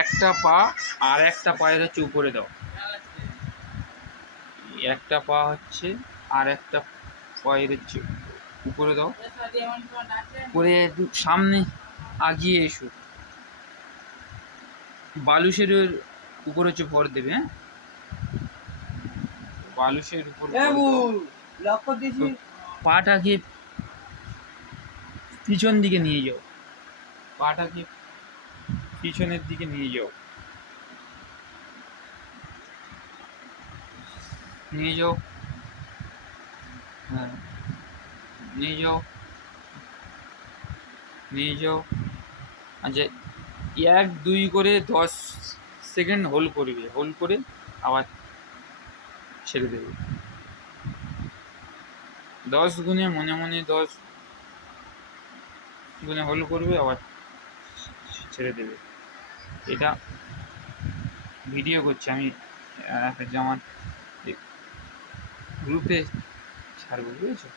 একটা পা আর একটা পায়ের হচ্ছে উপরে দাও, একটা পা হচ্ছে আর একটা পায়ের হচ্ছে উপরে দাও, করে একটু সামনে আগিয়ে এসো, বালুশের উপর হচ্ছে ভর দেবে। হ্যাঁ, বালুশের উপর পাটাকে পিছন দিকে নিয়ে যাও, পাটাকে পিছনের দিকে নিয়ে যাও, নিয়ে যাও, হ্যাঁ নিয়ে যাও, নিয়ে যাও। আচ্ছা, 1 2 করে 10 সেকেন্ড হোল্ড করবে, হোল্ড করে আবার ছেড়ে দেবে। 10 গুণে মনে মনে 10 গুণে হোল্ড করবে, আবার ছেড়ে দেবে। এটা ভিডিও করছি আমি, একটা আমার গ্রুপে ছাড়বো, বুঝেছো?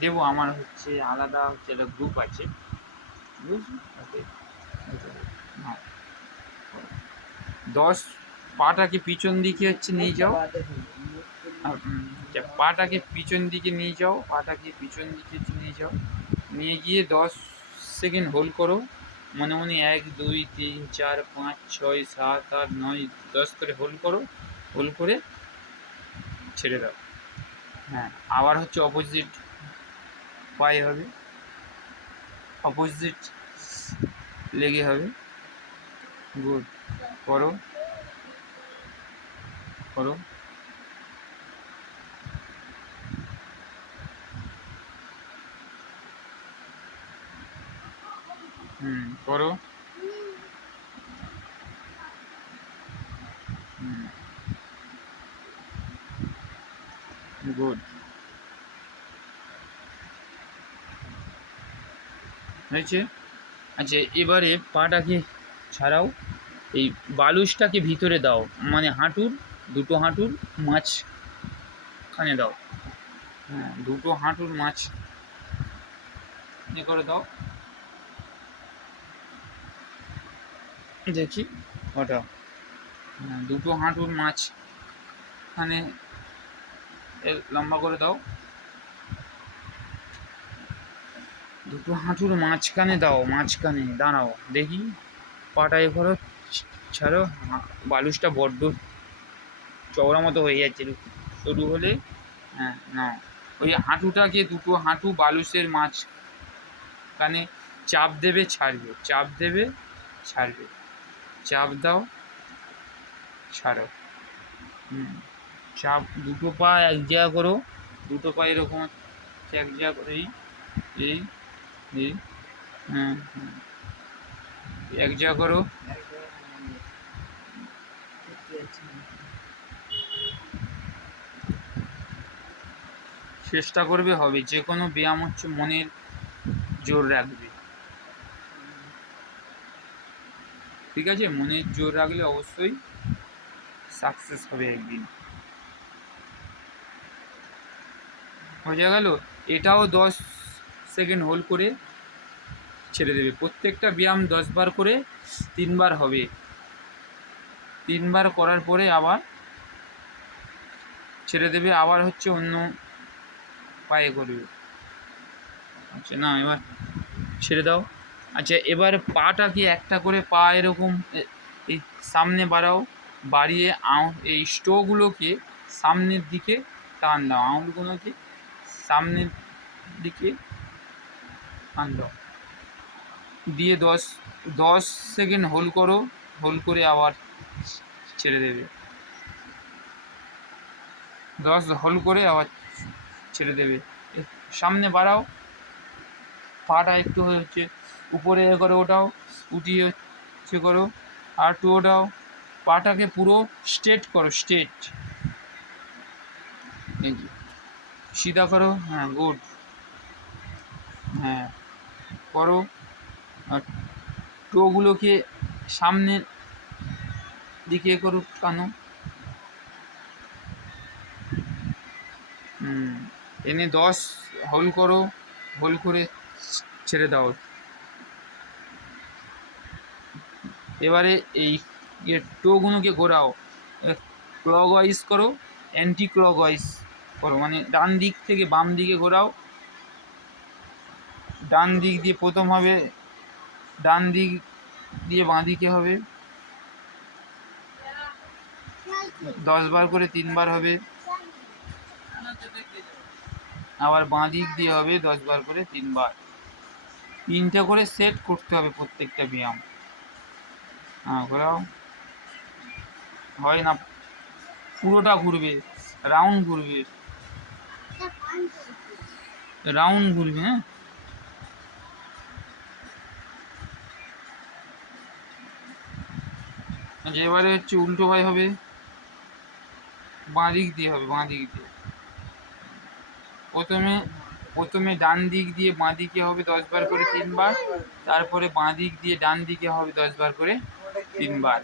দেবো, আমার হচ্ছে আলাদা হচ্ছে একটা গ্রুপ আছে, বুঝেছো? 10 পাটাকে পিছন দিকে হচ্ছে নিয়ে যাও, পাটাকে পিছন দিকে নিয়ে যাও, পাটাকে পিছন দিকে নিয়ে যাও, নিয়ে গিয়ে 10 সেকেন্ড হোল্ড করো, মনে মনে 1 2 3 4 5 6 7 8 9 10 করে হোল্ড করো, হোল্ড করে ছেড়ে দাও। হ্যাঁ, আবার হচ্ছে অপোজিট পায়ে হবে, অপোজিট লেগে হবে। গুড, করো করো। করো। গুড, হয়েছে। আচ্ছা, এবারে পাটাকে ছাড়াও, এই বালুসটাকে ভিতরে দাও, মানে হাঁটুর, দুটো হাঁটুর মাঝখানে দাও। হ্যাঁ, দুটো হাঁটুর মাঝ করে দাও, দেখি ওটা। হ্যাঁ, দুটো হাঁটুর মাঝখানে লম্বা করে দাও, দুটো হাঁটুর মাঝখানে দাও, মাঝখানে দাঁড়াও, দেখি পাটা এ করো, ছাড়ো। বালুসটা বড্ড চওড়া মতো হয়ে যাচ্ছে, সরু হলে, হ্যাঁ না, ওই হাঁটুটাকে, দুটো হাঁটু বালুসের মাঝখানে চাপ দেবে, ছাড়বে, চাপ দেবে, ছাড়বে, চাপ দাও, ছাড়ো। চাপ, দুটো পা এক জায়গা করো, দুটো পা এরকম এক জায়গা করে, এই এই হ্যাঁ হ্যাঁ, এক জায়গা করো, চেষ্টা করবে হবে। যে কোনো ব্যায়াম হচ্ছে মনের জোর রাখবে, ঠিক আছে? মনের জোর রাখলে অবশ্যই সাকসেস হবে একদিন। বোঝা গেল? এটাও 10 সেকেন্ড হোল্ড করে ছেড়ে দেবে। প্রত্যেকটা ব্যায়াম 10 বার করে 3 বার হবে, 3 বার করার পরে আবার ছেড়ে দেবে, আবার হচ্ছে অন্য পায়ে করবে। আচ্ছা, না এবার ছেড়ে দাও। আচ্ছা, এবার পাটাকে একটা করে পা এরকম এই সামনে বাড়াও, বাড়িয়ে এই স্টোগুলোকে সামনের দিকে টান দাও, আঙুলগুলোকে সামনের দিকে টান দাও, দিয়ে 10 সেকেন্ড হোল্ড করো, হোল্ড করে আবার ছেড়ে দেবে। 10 হোল্ড করে আবার ছেড়ে দেবে। সামনে বাড়াও, পাটা একটু হচ্ছে উপরে করে ওঠাও, উঠিয়ে হচ্ছে করো, আর একটু ওঠাও, পাটাকে পুরো স্ট্রেট করো, স্ট্রেট, সিধা করো। হ্যাঁ, গুড, হ্যাঁ করো। আর টোগুলোকে সামনের দিকে করো, টানো, এনে 10 হোল্ড করো, হোল্ড করে ছেড়ে দাও। এবারে এই টোগুলোকে ঘোরাও, ক্লক ওয়াইজ করো, অ্যান্টি ক্লক ওয়াইজ করো, মানে ডান দিক থেকে বাম দিকে ঘোরাও। ডান দিক দিয়ে প্রথম হবে, ডান দিক দিয়ে বাঁ দিকে হবে, 10 বার করে 3 বার হবে। আবার বাঁ দিক দিয়ে হবে 10 বার করে 3 বার। 3টে করে সেট করতে হবে প্রত্যেকটা ব্যায়াম। হ্যাঁ ঘোরাও, হয় না পুরোটা ঘুরবে, রাউন্ড ঘুরবে, রাউন্ড ঘুরবে। হ্যাঁ আচ্ছা এবারে হচ্ছে উল্টো ভাই হবে, বাঁ দিক দিয়ে হবে, বাঁ দিক দিয়ে প্রথমে প্রথমে ডান দিক দিয়ে বাঁ দিকে হবে 10 বার করে 3 বার, তারপরে বাঁ দিক দিয়ে ডান দিকে হবে 10 বার করে 3 বার।